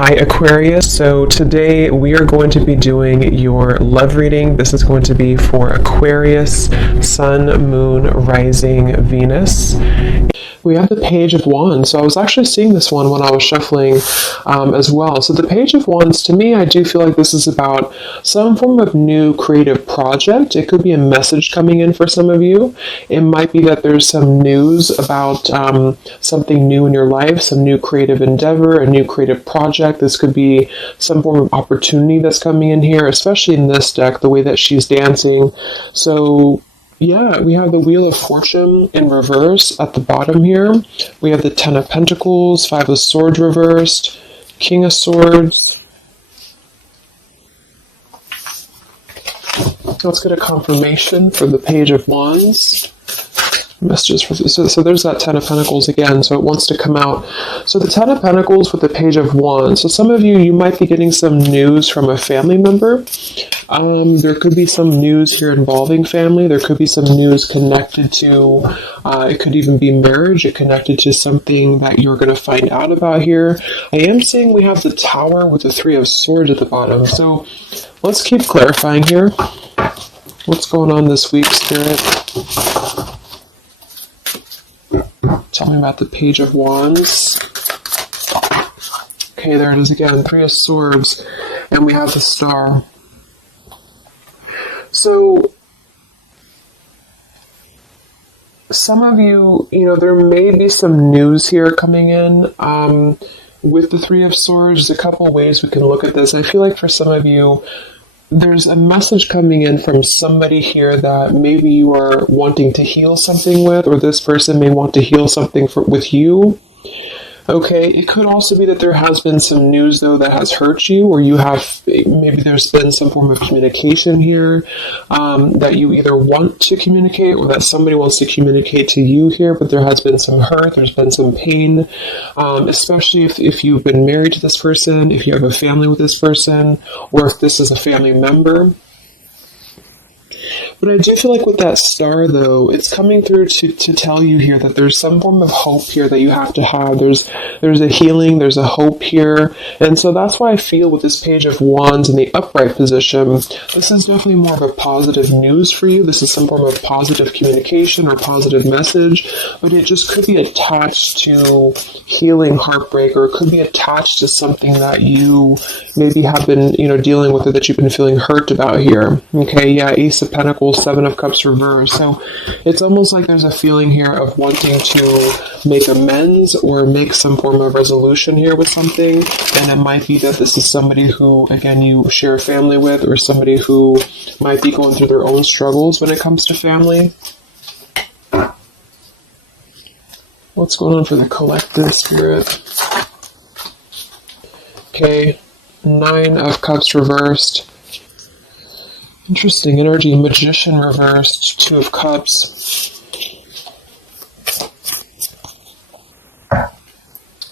Hi Aquarius, so today we are going to be doing your love reading. This is going to be for Aquarius, Sun, Moon, Rising, Venus. We have the Page of Wands, so I was actually seeing this one when I was shuffling as well. So the Page of Wands, to me, I do feel like this is about some form of new creative project. It could be a message coming in for some of you. It might be that there's some news about something new in your life, some new creative endeavor, a new creative project. This could be some form of opportunity that's coming in here, especially in this deck, the way that she's dancing. So yeah, we have the Wheel of Fortune in reverse at the bottom here. We have the Ten of Pentacles, Five of Swords reversed, King of Swords. Let's get a confirmation for the Page of Wands. Messages for so there's that Ten of Pentacles again, so it wants to come out. So the Ten of Pentacles with the Page of Wands. So some of you might be getting some news from a family member. There could be some news here involving family. There could be some news connected to, it could even be marriage. It connected to something that you're going to find out about here. I am seeing we have the Tower with the Three of Swords at the bottom. So let's keep clarifying here. What's going on this week, Spirit? Tell me about the Page of Wands. Okay, there it is again. Three of Swords. And we have the Star. So, some of you, there may be some news here coming in. With the Three of Swords, there's a couple ways we can look at this. I feel like for some of you, there's a message coming in from somebody here that maybe you are wanting to heal something with, or this person may want to heal something with you. Okay, it could also be that there has been some news, though, that has hurt you, or maybe there's been some form of communication here that you either want to communicate or that somebody wants to communicate to you here, but there has been some hurt, there's been some pain, especially if you've been married to this person, if you have a family with this person, or if this is a family member. But I do feel like with that Star, though, it's coming through to tell you here that there's some form of hope here that you have to have. There's a healing, there's a hope here. And so that's why I feel with this Page of Wands in the upright position, this is definitely more of a positive news for you. This is some form of positive communication or positive message, but it just could be attached to healing heartbreak, or it could be attached to something that you maybe have been, dealing with, or that you've been feeling hurt about here. Okay, yeah, Ace of Pentacles, Seven of Cups reversed. So it's almost like there's a feeling here of wanting to make amends or make some form of resolution here with something. And it might be that this is somebody who, again, you share a family with, or somebody who might be going through their own struggles when it comes to family. What's going on for the collective, Spirit? Okay, Nine of Cups reversed. Interesting energy. Magician reversed. Two of Cups.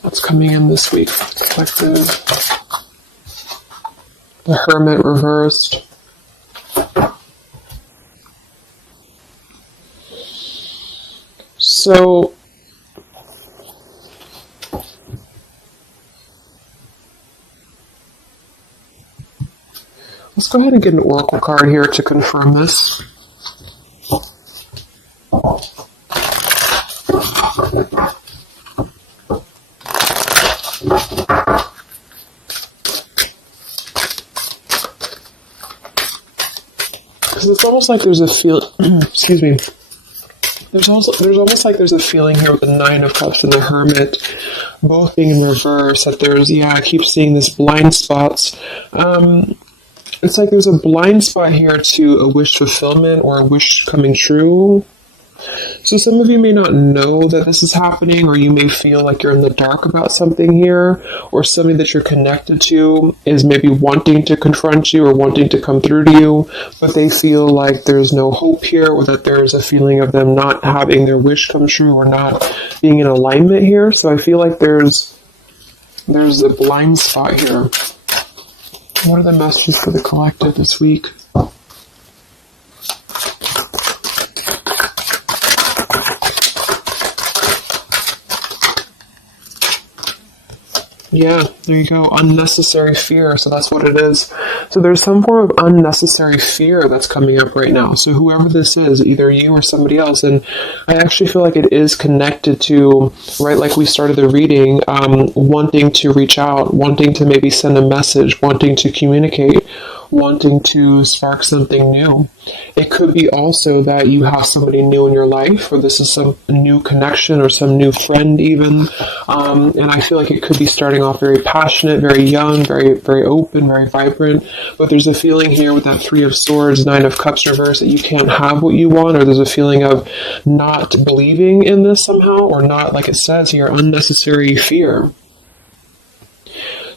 What's coming in this week? Collective. The Hermit reversed. So, let's go ahead and get an oracle card here to confirm this. Because it's almost like there's a excuse me. There's almost like there's a feeling here with the Nine of Cups and the Hermit both being in reverse, that there's, I keep seeing this blind spots. It's like there's a blind spot here to a wish fulfillment or a wish coming true. So some of you may not know that this is happening, or you may feel like you're in the dark about something here, or somebody that you're connected to is maybe wanting to confront you or wanting to come through to you, but they feel like there's no hope here, or that there's a feeling of them not having their wish come true or not being in alignment here. So I feel like there's a blind spot here. What are the messages for the collective this week? Yeah, there you go. Unnecessary fear. So that's what it is. So there's some form of unnecessary fear that's coming up right now. So whoever this is, either you or somebody else, and I actually feel like it is connected to, right, like we started the reading, wanting to reach out, wanting to maybe send a message, wanting to communicate, wanting to spark something new. It could be also that you have somebody new in your life, or this is some new connection or some new friend even. And I feel like it could be starting off very passionate, very young, very, very open, very vibrant. But there's a feeling here with that Three of Swords, Nine of Cups reverse, that you can't have what you want, or there's a feeling of not believing in this somehow, or not, like it says here, unnecessary fear.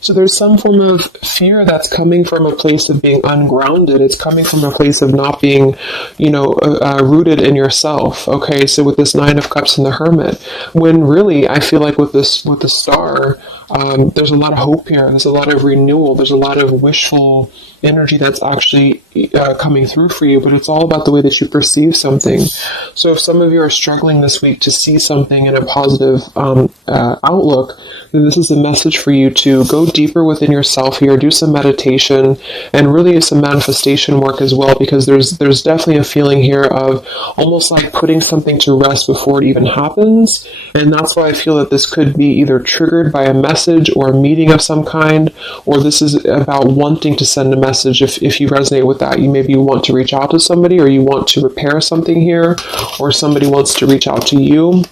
So there's some form of fear that's coming from a place of being ungrounded. It's coming from a place of not being, rooted in yourself. Okay, so with this Nine of Cups and the Hermit, when really I feel like with the Star, there's a lot of hope here. There's a lot of renewal. There's a lot of wishful energy that's actually coming through for you, but it's all about the way that you perceive something. So if some of you are struggling this week to see something in a positive outlook, then this is a message for you to go deeper within yourself here, do some meditation, and really some manifestation work as well, because there's definitely a feeling here of almost like putting something to rest before it even happens. And that's why I feel that this could be either triggered by a message or a meeting of some kind, or this is about wanting to send a message. If you resonate with that, you maybe want to reach out to somebody, or you want to repair something here, or somebody wants to reach out to you.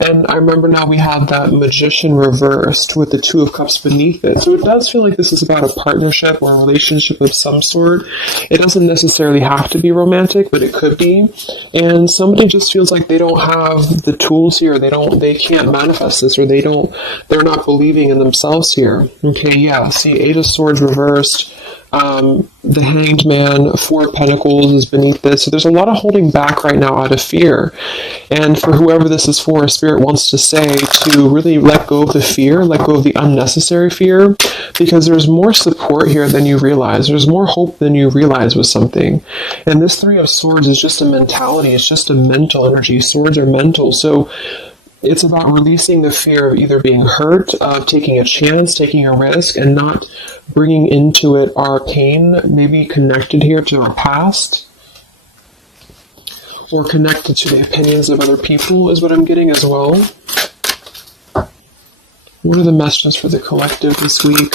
And I remember now we have that Magician reversed with the Two of Cups beneath it. So it does feel like this is about a partnership or a relationship of some sort. It doesn't necessarily have to be romantic, but it could be. And somebody just feels like they don't have the tools here. They can't manifest this, or they're not believing in themselves here. Okay, yeah. See, Eight of Swords reversed. The Hanged Man, Four of Pentacles is beneath this. So there's a lot of holding back right now out of fear. And for whoever this is for, Spirit wants to say to really let go of the fear, let go of the unnecessary fear, because there's more support here than you realize. There's more hope than you realize with something. And this Three of Swords is just a mentality. It's just a mental energy. Swords are mental. So it's about releasing the fear of either being hurt, of taking a chance, taking a risk, and not bringing into it our pain, maybe connected here to our past, or connected to the opinions of other people is what I'm getting as well. What are the messages for the collective this week?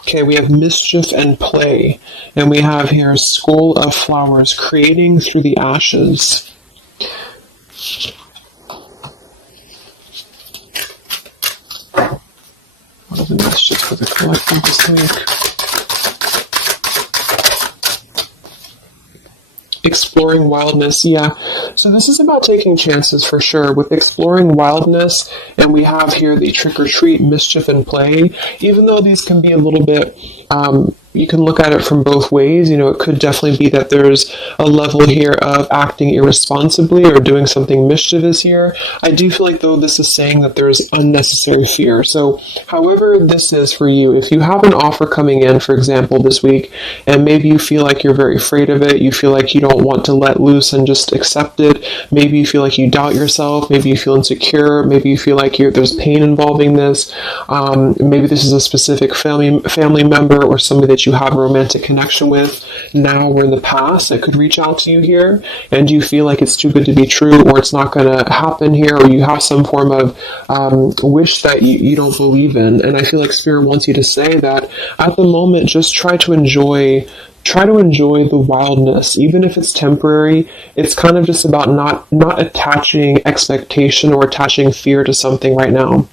Okay, we have mischief and play, and we have here Skull of Flowers, creating through the ashes. What are the messages for the collective this week? Exploring wildness, yeah. So this is about taking chances for sure with exploring wildness, and we have here the trick or treat, mischief and play. Even though these can be a little bit, you can look at it from both ways. It could definitely be that there's a level here of acting irresponsibly or doing something mischievous here. I do feel like, though, this is saying that there's unnecessary fear. So however this is for you, if you have an offer coming in, for example, this week, and maybe you feel like you're very afraid of it, you feel like you don't want to let loose and just accept it, maybe you feel like you doubt yourself, maybe you feel insecure, maybe you feel like there's pain involving this, maybe this is a specific family member or somebody that you have a romantic connection with now or in the past that could reach out to you here, and you feel like it's too good to be true, or it's not going to happen here, or you have some form of wish that you don't believe in. And I feel like Spirit wants you to say that at the moment, just try to enjoy the wildness, even if it's temporary. It's kind of just about not attaching expectation or attaching fear to something right now.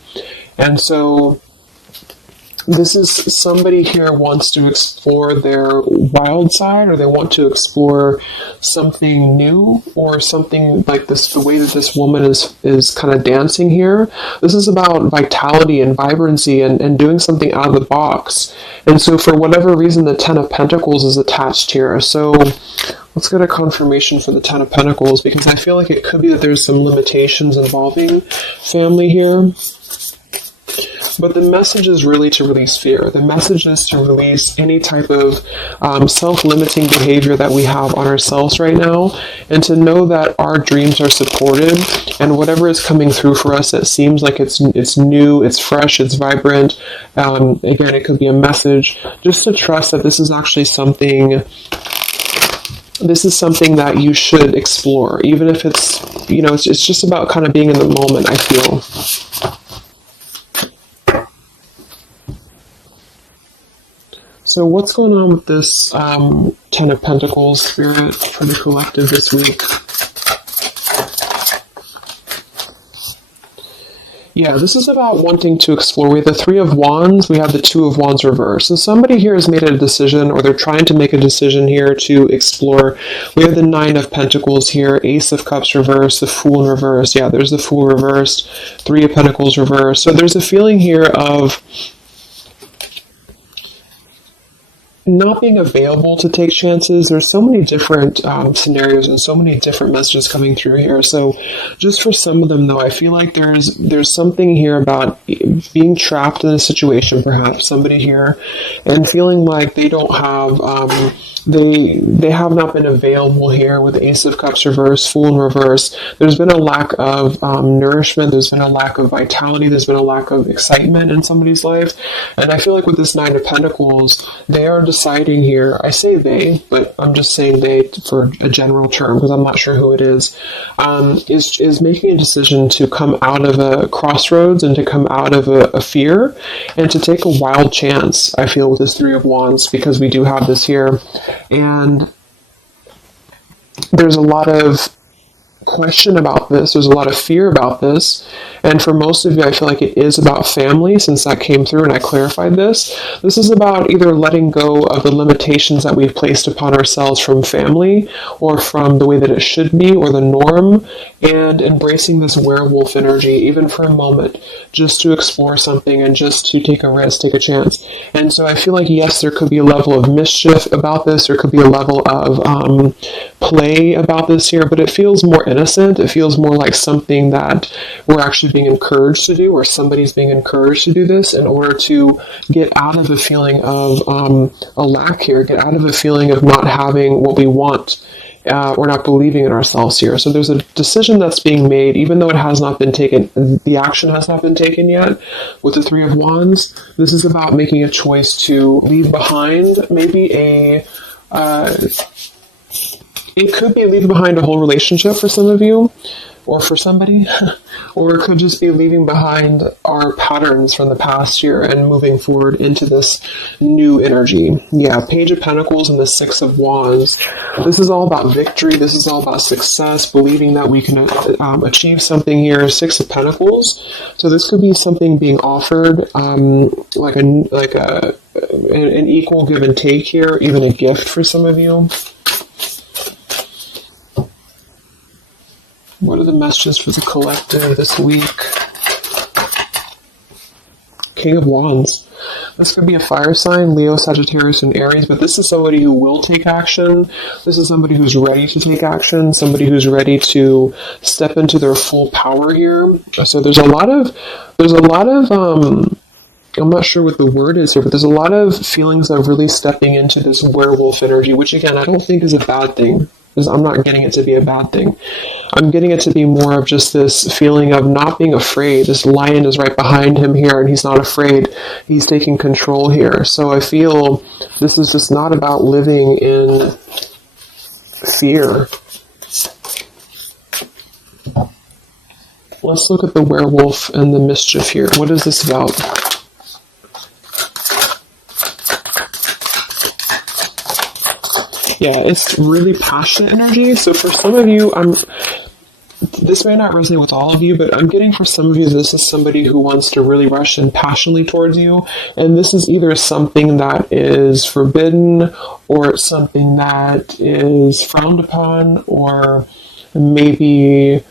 And so this is somebody here wants to explore their wild side, or they want to explore something new, or something like this, the way that this woman is kind of dancing here. This is about vitality and vibrancy and doing something out of the box. And so for whatever reason, the Ten of Pentacles is attached here. So let's get a confirmation for the Ten of Pentacles, because I feel like it could be that there's some limitations involving family here. But the message is really to release fear. The message is to release any type of self-limiting behavior that we have on ourselves right now, and to know that our dreams are supported, and whatever is coming through for us that seems like it's new, it's fresh, it's vibrant. Again, it could be a message. Just to trust that this is actually something. This is something that you should explore, even if it's, it's just about kind of being in the moment, I feel. So what's going on with this Ten of Pentacles spirit for the collective this week? Yeah, this is about wanting to explore. We have the Three of Wands, we have the Two of Wands reverse. So somebody here has made a decision, or they're trying to make a decision here to explore. We have the Nine of Pentacles here, Ace of Cups reverse, the Fool in reverse. Yeah, there's the Fool reversed, Three of Pentacles reverse. So there's a feeling here of not being available to take chances. There's so many different scenarios and so many different messages coming through here. So just for some of them, though, I feel like there's something here about being trapped in a situation, perhaps somebody here, and feeling like they don't have they have not been available here with Ace of Cups reverse, Fool in reverse. There's been a lack of nourishment. There's been a lack of vitality. There's been a lack of excitement in somebody's life. And I feel like with this Nine of Pentacles, they are deciding here, I say they, but I'm just saying they for a general term because I'm not sure who it is making a decision to come out of a crossroads and to come out of a fear and to take a wild chance, I feel, with this Three of Wands, because we do have this here. And there's a lot of question about this. There's a lot of fear about this. And for most of you, I feel like it is about family, since that came through and I clarified this. This is about either letting go of the limitations that we've placed upon ourselves from family, or from the way that it should be, or the norm, and embracing this werewolf energy, even for a moment, just to explore something and just to take a risk, take a chance. And so I feel like, yes, there could be a level of mischief about this. There could be a level of play about this here, but it feels more innocent. It feels more like something that we're actually being encouraged to do, or somebody's being encouraged to do this in order to get out of a feeling of a lack here, get out of a feeling of not having what we want, or not believing in ourselves here. So there's a decision that's being made, even though it has not been taken, the action has not been taken yet. With the Three of Wands, this is about making a choice to leave behind maybe it could be leaving behind a whole relationship for some of you, or for somebody, or it could just be leaving behind our patterns from the past year and moving forward into this new energy. Yeah, Page of Pentacles and the Six of Wands. This is all about victory. This is all about success, believing that we can achieve something here. Six of Pentacles. So this could be something being offered, like an equal give and take here, even a gift for some of you. What are the messages for the collective this week? King of Wands. This could be a fire sign, Leo, Sagittarius, and Aries, but this is somebody who will take action. This is somebody who's ready to take action, somebody who's ready to step into their full power here. So there's a lot of I'm not sure what the word is here, but there's a lot of feelings of really stepping into this werewolf energy, which again, I don't think is a bad thing. I'm not getting it to be a bad thing. I'm getting it to be more of just this feeling of not being afraid. This lion is right behind him here, and he's not afraid. He's taking control here. So I feel this is just not about living in fear. Let's look at the werewolf and the mischief here. What is this about? Yeah, it's really passionate energy. So for some of you, this may not resonate with all of you, but I'm getting for some of you, this is somebody who wants to really rush in passionately towards you. And this is either something that is forbidden, or it's something that is frowned upon, or maybe,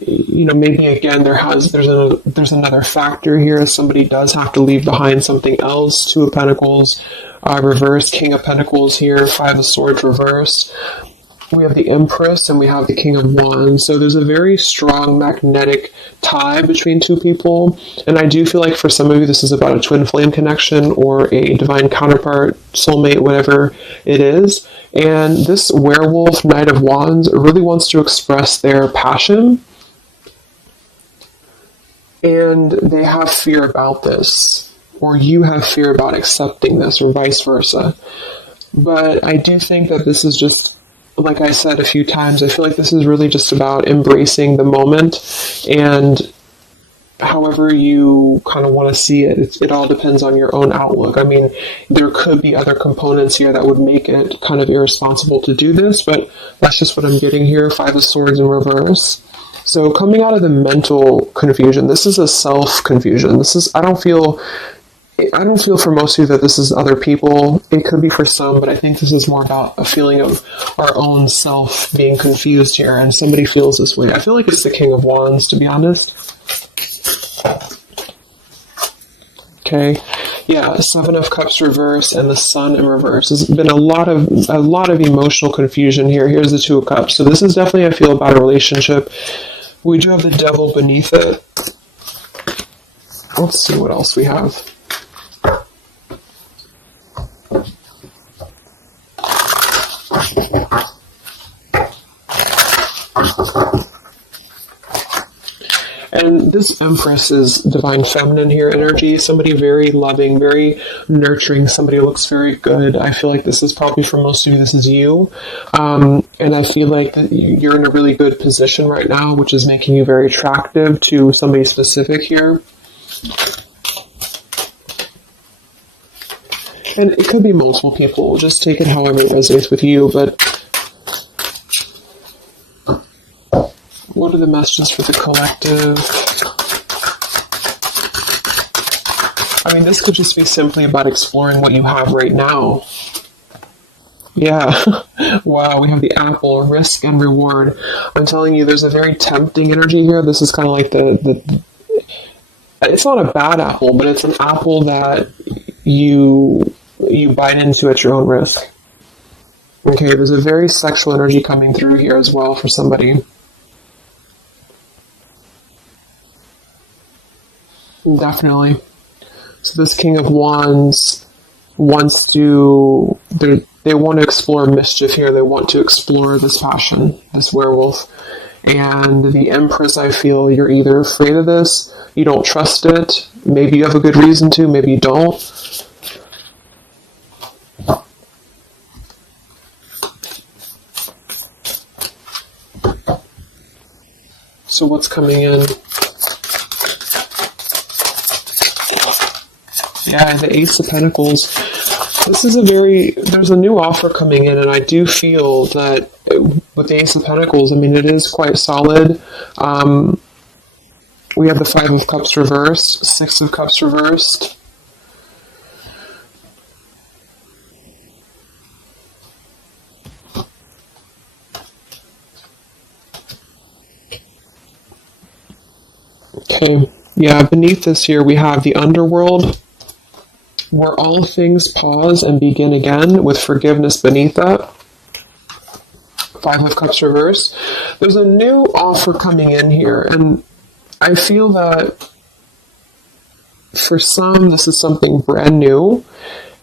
maybe again, there's another factor here. Somebody does have to leave behind something else. Two of Pentacles reversed, King of Pentacles here, Five of Swords reversed. we have the Empress, and we have the King of Wands. So there's a very strong magnetic tie between two people. And I do feel like for some of you, this is about a twin flame connection or a divine counterpart, soulmate, whatever it is. And this werewolf, Knight of Wands, really wants to express their passion. And they have fear about this, or you have fear about accepting this, or vice versa. But I do think that this is just, like I said a few times, I feel like this is really just about embracing the moment, and however you kind of want to see it, it all depends on your own outlook. I mean, there could be other components here that would make it kind of irresponsible to do this, but that's just what I'm getting here. Five of Swords in reverse. So coming out of the mental confusion, this is a self-confusion. This is, I don't feel for most of you that this is other people. It could be for some, but I think this is more about a feeling of our own self being confused here, and somebody feels this way. I feel like it's the King of Wands, to be honest. Okay, yeah, Seven of Cups reverse and the Sun in reverse. There's been a lot of emotional confusion here. Here's the Two of Cups. So this is definitely, I feel, about a relationship. We do have the Devil beneath it. Let's see what else we have. And this Empress is divine feminine here energy, somebody very loving, very nurturing, somebody who looks very good. I feel like this is probably for most of you, this is you. And I feel like that you're in a really good position right now, which is making you very attractive to somebody specific here. And it could be multiple people, just take it however it resonates with you, but what are the messages for the collective? I mean, this could just be simply about exploring what you have right now. Yeah. Wow, we have the apple, risk and reward. I'm telling you, there's a very tempting energy here. This is kind of like the it's not a bad apple, but it's an apple that you bite into at your own risk. Okay, there's a very sexual energy coming through here as well for somebody. Definitely. So this King of Wands wants to, they want to explore mischief here. They want to explore this passion, this werewolf. And the Empress, I feel you're either afraid of this, you don't trust it, maybe you have a good reason to, maybe you don't. So what's coming in? Yeah, the Ace of Pentacles. This is there's a new offer coming in, and I do feel that with the Ace of Pentacles, I mean, it is quite solid. We have the Five of Cups reversed, Six of Cups reversed. Okay, yeah, beneath this here we have the Underworld, where all things pause and begin again, with forgiveness beneath that. Five of Cups reversed. There's a new offer coming in here, and I feel that for some, this is something brand new,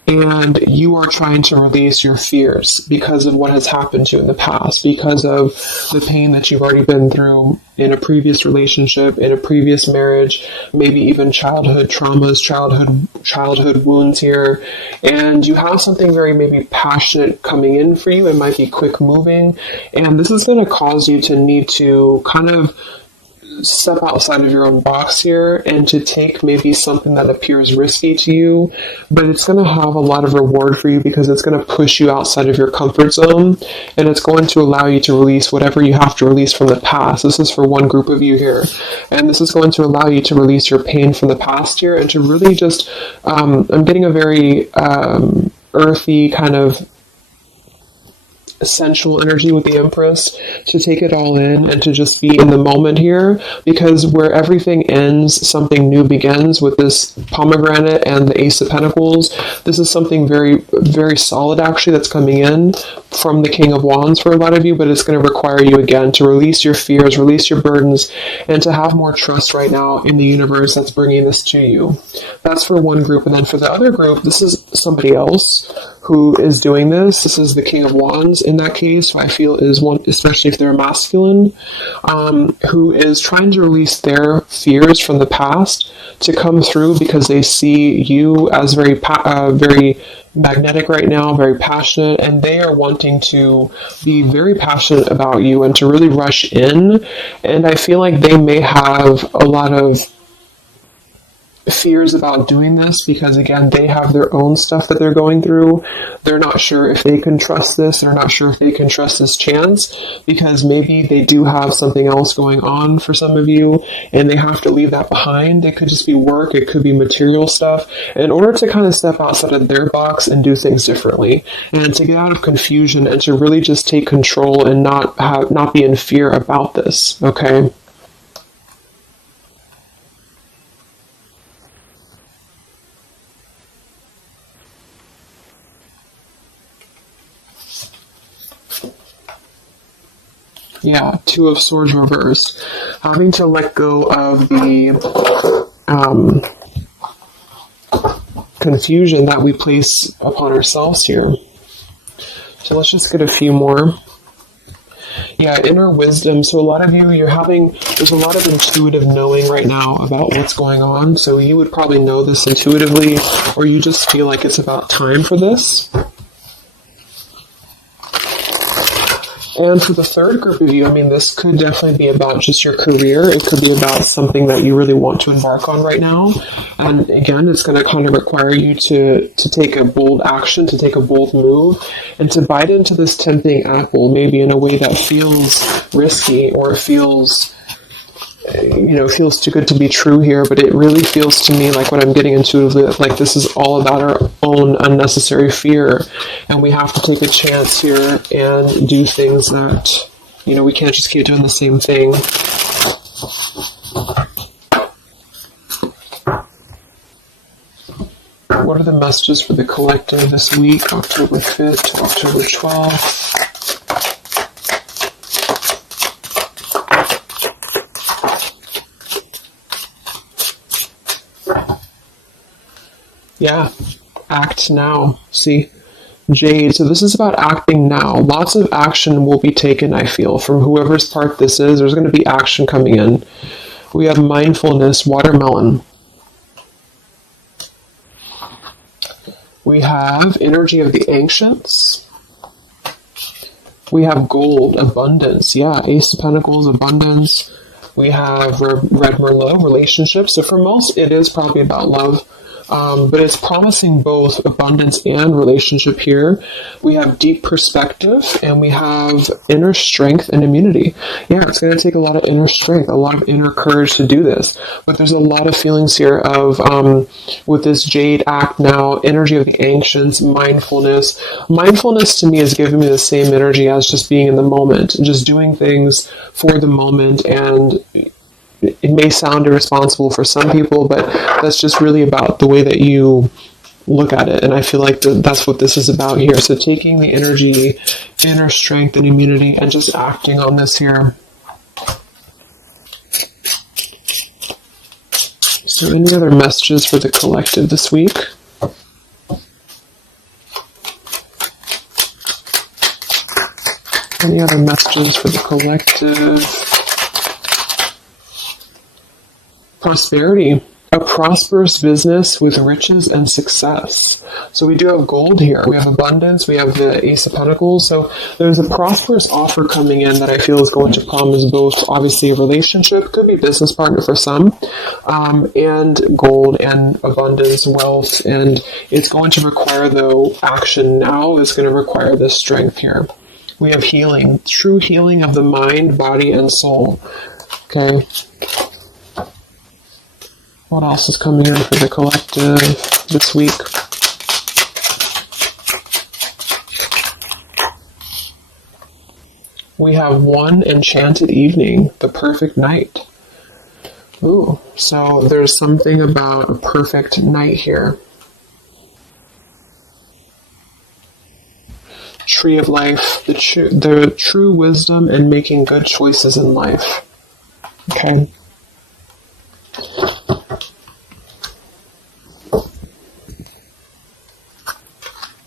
and you are trying to release your fears because of what has happened to you in the past, because of the pain that you've already been through in a previous relationship, in a previous marriage, maybe even childhood traumas, childhood wounds here. And you have something very maybe passionate coming in for you. It might be quick moving, and this is going to cause you to need to kind of step outside of your own box here and to take maybe something that appears risky to you, but it's going to have a lot of reward for you because it's going to push you outside of your comfort zone, and it's going to allow you to release whatever you have to release from the past. This is for one group of you here, and this is going to allow you to release your pain from the past here and to really just I'm getting a very earthy kind of sensual energy with the Empress, to take it all in and to just be in the moment here, because where everything ends, something new begins with this pomegranate and the Ace of Pentacles. This is something very, very solid actually that's coming in from the King of Wands for a lot of you, but it's going to require you again to release your fears, release your burdens, and to have more trust right now in the universe that's bringing this to you. That's for one group. And then for the other group, this is somebody else who is doing this. This is the King of Wands in that case, who I feel is one, especially if they're masculine, who is trying to release their fears from the past to come through, because they see you as very magnetic right now, very passionate, and they are wanting to be very passionate about you and to really rush in. And I feel like they may have a lot of fears about doing this, because again, they have their own stuff that they're going through. They're not sure if they can trust this. They're not sure if they can trust this chance, because maybe they do have something else going on for some of you and they have to leave that behind. It could just be work. It could be material stuff, in order to kind of step outside of their box and do things differently, and to get out of confusion and to really just take control and not be in fear about this. Okay. Yeah, Two of Swords reversed. Having to let go of the confusion that we place upon ourselves here. So let's just get a few more. Yeah, inner wisdom. So a lot of you, there's a lot of intuitive knowing right now about what's going on. So you would probably know this intuitively, or you just feel like it's about time for this. And for the third group of you, I mean, this could definitely be about just your career. It could be about something that you really want to embark on right now. And again, it's going to kind of require you to take a bold action, to take a bold move, and to bite into this tempting apple, maybe in a way that feels risky, or feels too good to be true here, but it really feels to me like what I'm getting intuitively, like this is all about our own unnecessary fear, and we have to take a chance here and do things that, we can't just keep doing the same thing. What are the messages for the collective this week, October 5th to October 12th? Yeah, act now. See, Jade. So this is about acting now. Lots of action will be taken, I feel, from whoever's part this is. There's going to be action coming in. We have mindfulness, watermelon. We have energy of the ancients. We have gold, abundance. Yeah, Ace of Pentacles, abundance. We have Red Merlot, relationships. So for most, it is probably about love. But it's promising both abundance and relationship here. We have deep perspective, and we have inner strength and immunity. Yeah, it's going to take a lot of inner strength, a lot of inner courage to do this. But there's a lot of feelings here of, with this Jade, act now, energy of the ancients, mindfulness. Mindfulness to me is giving me the same energy as just being in the moment, just doing things for the moment. And it may sound irresponsible for some people, but that's just really about the way that you look at it. And I feel like that's what this is about here. So taking the energy, inner strength and immunity, and just acting on this here. So any other messages for the collective this week? Any other messages for the collective? Prosperity, a prosperous business with riches and success. So we do have gold here. We have abundance. We have the Ace of Pentacles. So there's a prosperous offer coming in that I feel is going to promise both, obviously, a relationship, could be business partner for some, and gold and abundance, wealth. And it's going to require, though, action now. It's going to require this strength here. We have healing, true healing of the mind, body, and soul. Okay. What else is coming in for the collective this week? We have one enchanted evening, the perfect night. Ooh, so there's something about a perfect night here. Tree of life, the true wisdom and making good choices in life. Okay.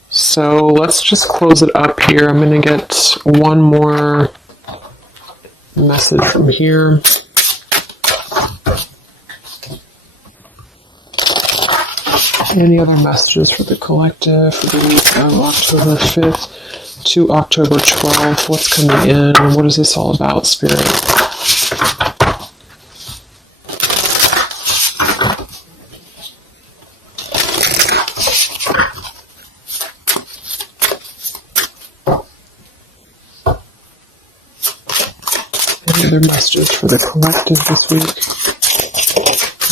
So let's just close it up here. I'm going to get one more message from here. Any other messages for the collective for the week of October 5th to October 12th? What's coming in? What is this all about, Spirit? Any other messages for the collective this week?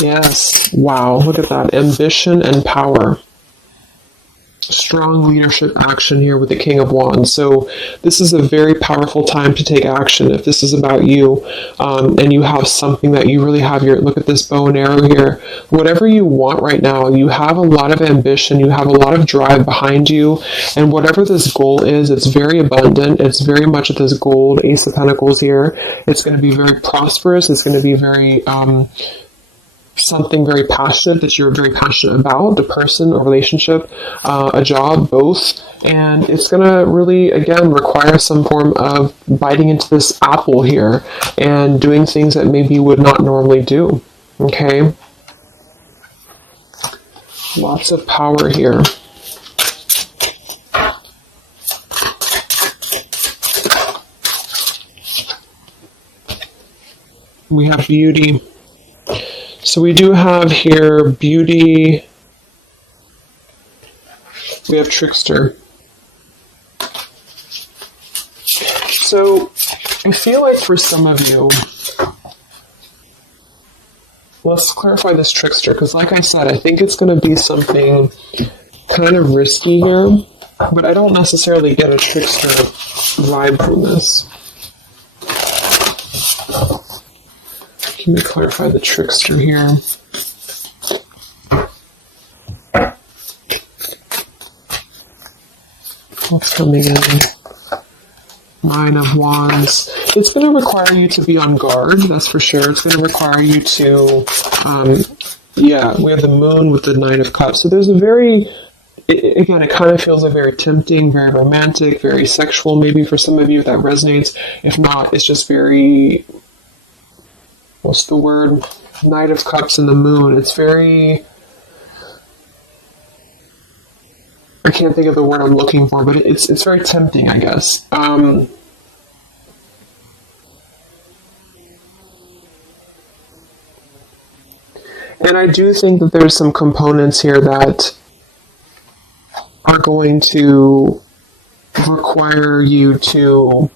Yes. Wow, look at that. Ambition and power. Strong leadership action here with the King of Wands. So this is a very powerful time to take action. If this is about you, and you have something that you really have your, look at this bow and arrow here. Whatever you want right now, you have a lot of ambition, you have a lot of drive behind you, and whatever this goal is, it's very abundant. It's very much at this gold, Ace of Pentacles here. It's going to be very prosperous. It's going to be very, something very passionate that you're very passionate about, the person, a relationship, a job, both. And it's going to really, again, require some form of biting into this apple here and doing things that maybe you would not normally do. Okay? Lots of power here. We have beauty. So we do have here beauty. We have trickster. So I feel like for some of you, let's clarify this trickster, because like I said, I think it's going to be something kind of risky here, but I don't necessarily get a trickster vibe from this. Can we clarify the trickster here? What's coming in? Nine of Wands. It's going to require you to be on guard, that's for sure. It's going to require you to, yeah, we have the Moon with the Knight of Cups. So there's a very, again, it kind of feels like very tempting, very romantic, very sexual, maybe for some of you that resonates. If not, it's just very, what's the word? Knight of Cups and the Moon. It's very, I can't think of the word I'm looking for, but it's very tempting, I guess. And I do think that there's some components here that are going to require you to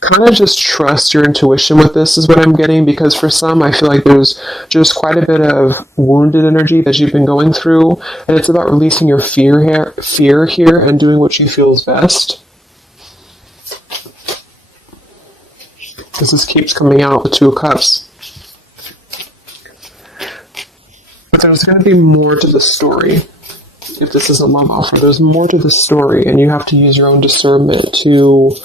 kind of just trust your intuition with this, is what I'm getting, because for some, I feel like there's just quite a bit of wounded energy that you've been going through, and it's about releasing your fear here and doing what you feel is best. Because this keeps coming out, the Two of Cups. But there's going to be more to the story. If this is a love offer, there's more to the story, and you have to use your own discernment to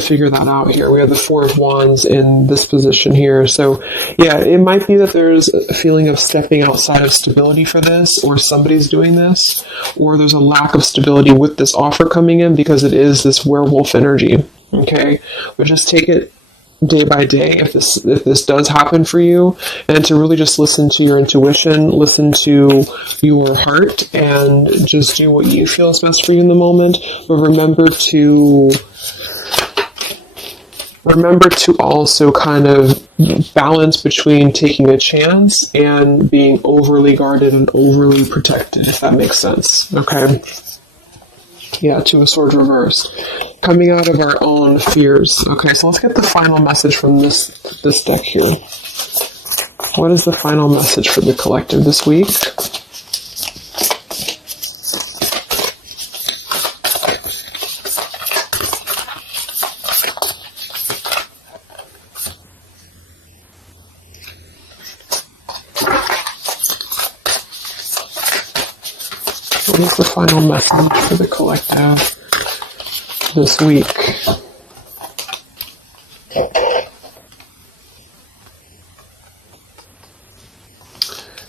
figure that out here. We have the Four of Wands in this position here. So yeah, it might be that there's a feeling of stepping outside of stability for this, or somebody's doing this, or there's a lack of stability with this offer coming in because it is this werewolf energy. Okay, but just take it day by day if this does happen for you, and to really just listen to your intuition, listen to your heart, and just do what you feel is best for you in the moment. But remember to also kind of balance between taking a chance and being overly guarded and overly protected, if that makes sense. Okay? Yeah, Two of Swords reverse. Coming out of our own fears. Okay, so let's get the final message from this deck here. What is the final message for the collective this week? what is the final message for the collective this week?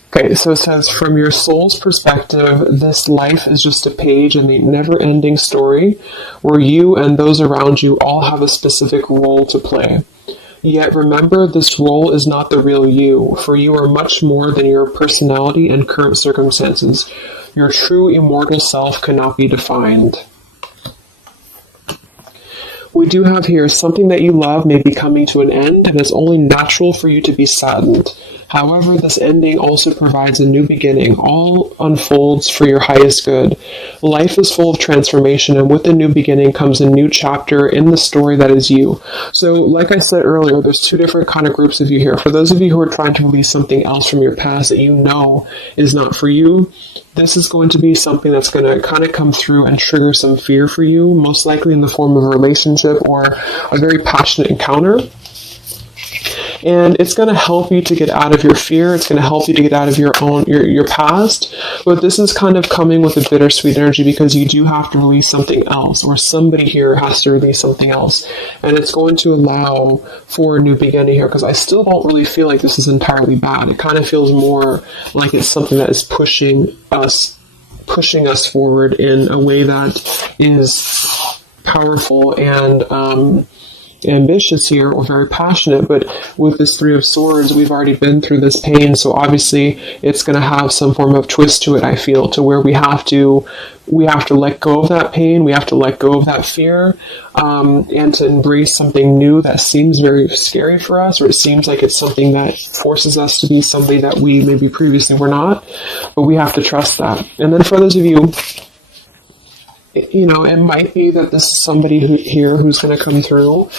Okay, so it says, from your soul's perspective, this life is just a page in the never-ending story where you and those around you all have a specific role to play. Yet remember, this role is not the real you, for you are much more than your personality and current circumstances. Your true immortal self cannot be defined. We do have here, something that you love may be coming to an end, and it's only natural for you to be saddened. However, this ending also provides a new beginning. All unfolds for your highest good. Life is full of transformation, and with the new beginning comes a new chapter in the story that is you. So, like I said earlier, there's two different kind of groups of you here. For those of you who are trying to release something else from your past that you know is not for you, this is going to be something that's going to kind of come through and trigger some fear for you, most likely in the form of a relationship or a very passionate encounter. And it's going to help you to get out of your fear. It's going to help you to get out of your past. But this is kind of coming with a bittersweet energy because you do have to release something else, or somebody here has to release something else. And it's going to allow for a new beginning here, because I still don't really feel like this is entirely bad. It kind of feels more like it's something that is pushing us forward in a way that is powerful and ambitious here, or very passionate. But with this Three of Swords, we've already been through this pain, so obviously it's going to have some form of twist to it, I feel, to where we have to let go of that pain, we have to let go of that fear, and to embrace something new that seems very scary for us, or it seems like it's something that forces us to be somebody that we maybe previously were not, but we have to trust that. And then for those of you, it might be that this is somebody who's going to come through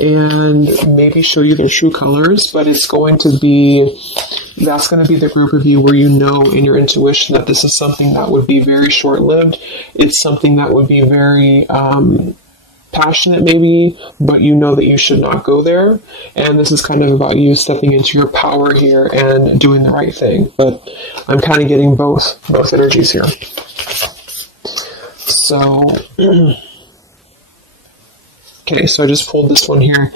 and maybe show you their true colors, but that's going to be the group of you where you know in your intuition that this is something that would be very short-lived. It's something that would be very passionate maybe, but you know that you should not go there. And this is kind of about you stepping into your power here and doing the right thing. But I'm kind of getting both energies here. So, okay, so I just pulled this one here.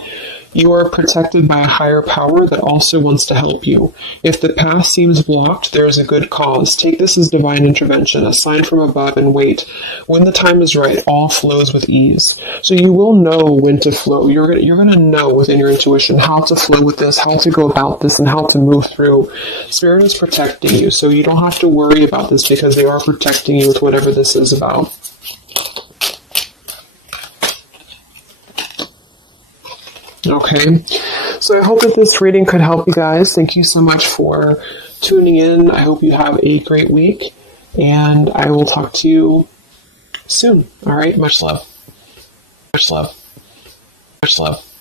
You are protected by a higher power that also wants to help you. If the path seems blocked, there is a good cause. Take this as divine intervention, a sign from above, and wait. When the time is right, all flows with ease. So you will know when to flow. You're going to know within your intuition how to flow with this, how to go about this, and how to move through. Spirit is protecting you, so you don't have to worry about this because they are protecting you with whatever this is about. Okay, so I hope that this reading could help you guys. Thank you so much for tuning in. I hope you have a great week, and I will talk to you soon. All right, much love. Much love. Much love.